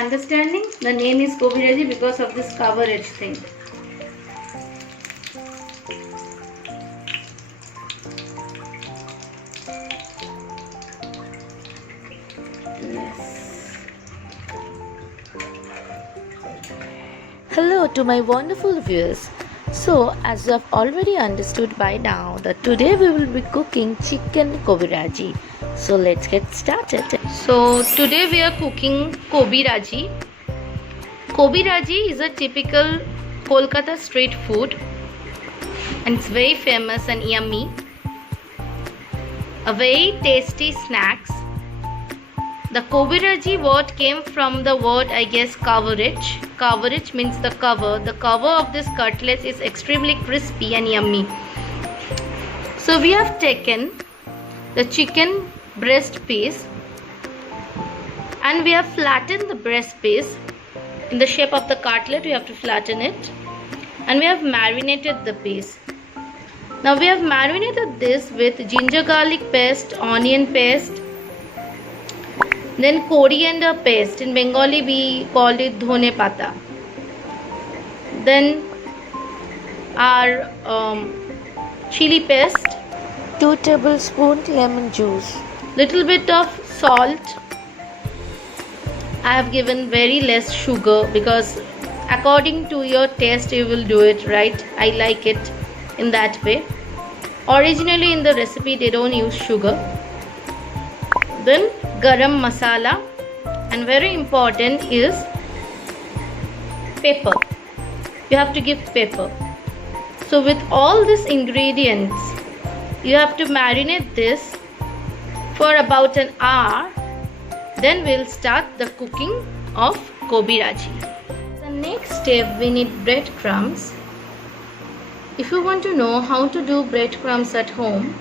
understanding? The name is Gobi Raji because of this cover edge thing. Hello to my wonderful viewers. So, as you have already understood by now, that today we will be cooking chicken Gobi Raji. So let's get started. So today we are cooking Gobi Raji. Gobi Raji is a typical Kolkata street food and it's very famous and yummy. A very tasty snacks. The Gobi Raji word came from the word, I guess, coverage. Coverage means the cover. The cover of this cutlet is extremely crispy and yummy. So we have taken the chicken breast piece and we have flattened the breast piece in the shape of the cutlet. We have to flatten it and we have marinated the piece. Now we have marinated this with ginger garlic paste, onion paste, then coriander paste. In Bengali we call it dhone pata. Then our chili paste, 2 tablespoons lemon juice, little bit of salt. I have given very less sugar because according to your taste you will do it, right? I like it in that way. Originally in the recipe they don't use sugar. Then garam masala, and very important is pepper. You have to give pepper. So with all these ingredients you have to marinate this for about an hour. Then we'll start the cooking of Gobi Raji. The next step, we need breadcrumbs. If you want to know how to do breadcrumbs at home,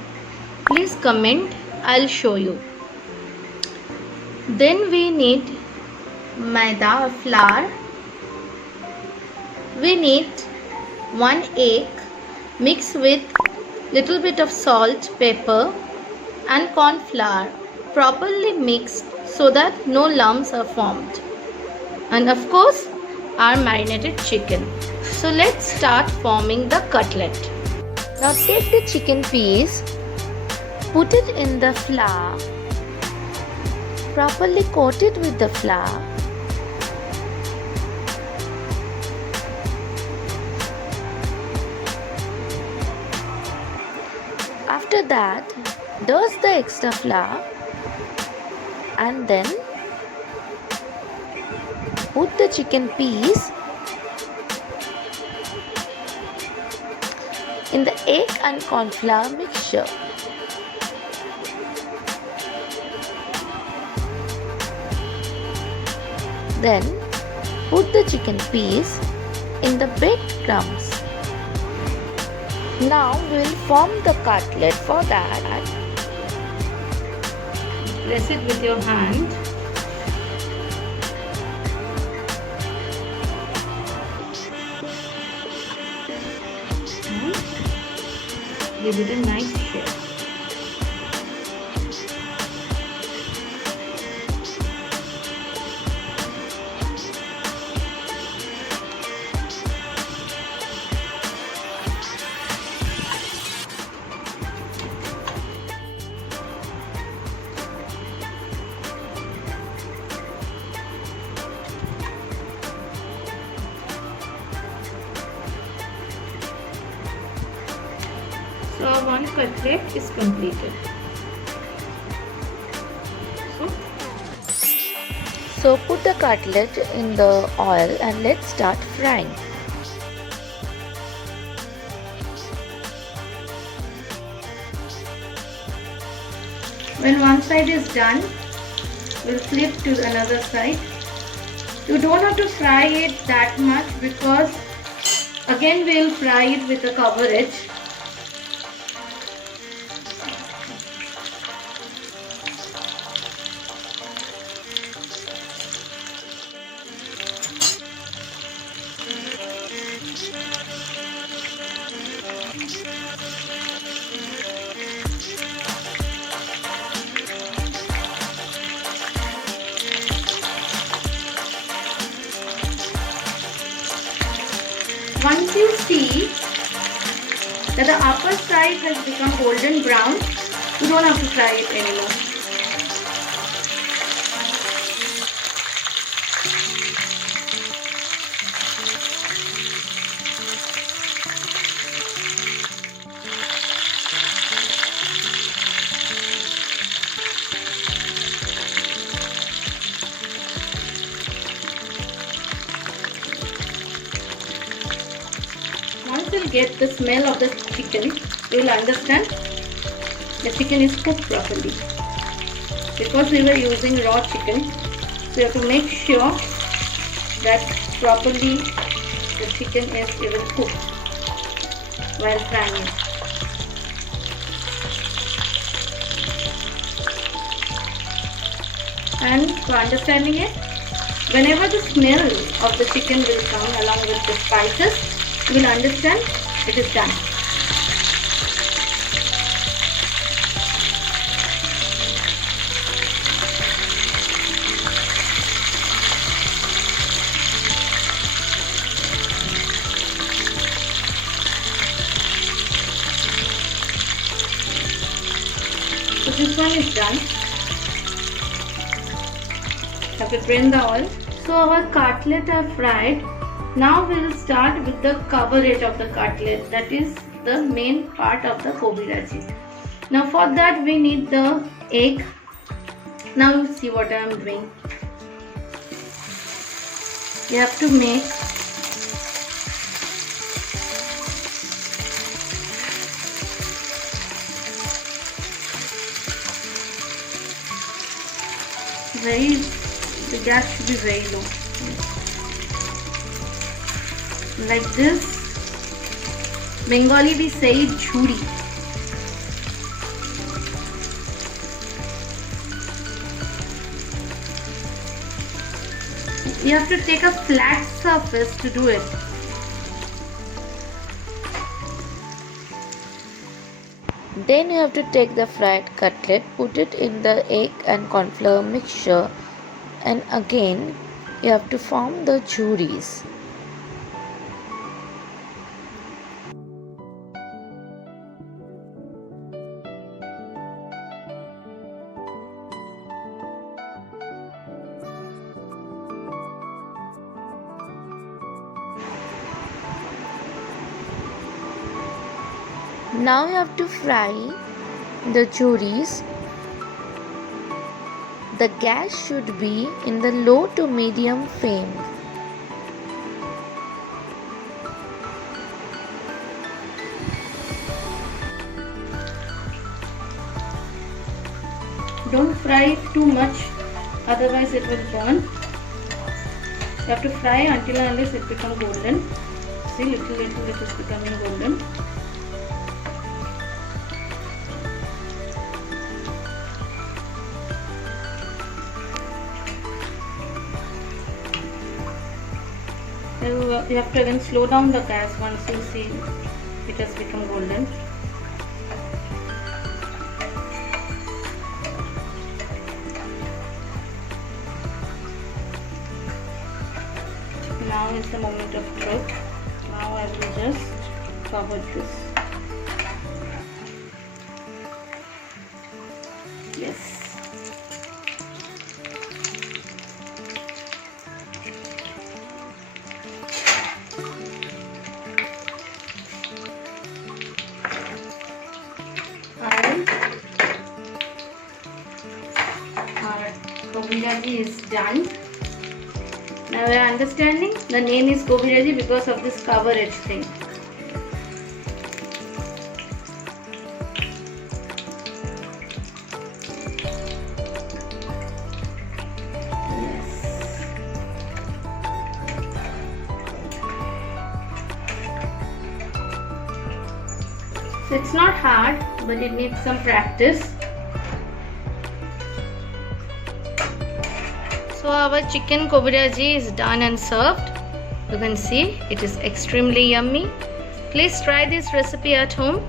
please comment, I'll show you. Then we need maida or flour. We need 1 egg mixed with little bit of salt, pepper and corn flour, properly mixed so that no lumps are formed, and of course our marinated chicken. So let's start forming the cutlet. Now take the chicken piece, put it in the flour, properly coat it with the flour. After that, dust the extra flour and then put the chicken piece in the egg and corn flour mixture. Then put the chicken piece in the breadcrumbs. Now we will form the cutlet. For that, Press it with your hand. And give it a nice shape. So one cutlet is completed. so put the cutlet in the oil and let's start frying. When one side is done, we'll flip to another side. You don't have to fry it that much because again we'll fry it with a cover edge. once you see that the upper side has become golden brown, you don't have to fry it anymore. Once you get the smell of the chicken, you will understand the chicken is cooked properly. Because we were using raw chicken, so you have to make sure that properly the chicken is even cooked while frying it. And for understanding it, whenever the smell of the chicken will come along with the spices, you will understand it is done. So this one is done. Have to drain the oil. So our cutlet are fried. Now we will start with the coverage of the cutlet, that is the main part of the Gobi Raji. Now for that we need the egg. Now you see what I am doing. You have to make the gas should be very low. Like this. Bengali we say jhuri. You have to take a flat surface to do it. Then you have to take the fried cutlet, put it in the egg and corn flour mixture, and again you have to form the juris. Now you have to fry the juris. The gas should be in the low to medium flame. Don't fry it too much, otherwise it will burn. You have to fry until and unless it becomes golden. See, little it is becoming golden. You have to again slow down the gas once you see it has become golden. Now is the moment of truth. Now I will just cover this. Yes. And our Gobi Raji is done. Now we are understanding the name is Gobi Raji because of this coverage thing. So it's not hard, but it needs some practice. So our chicken Gobi Raji is done and served. You can see it is extremely yummy. Please try this recipe at home.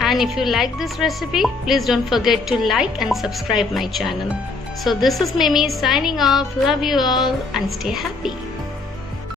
And if you like this recipe, please don't forget to like and subscribe my channel. So this is Mimi signing off. Love you all and stay happy.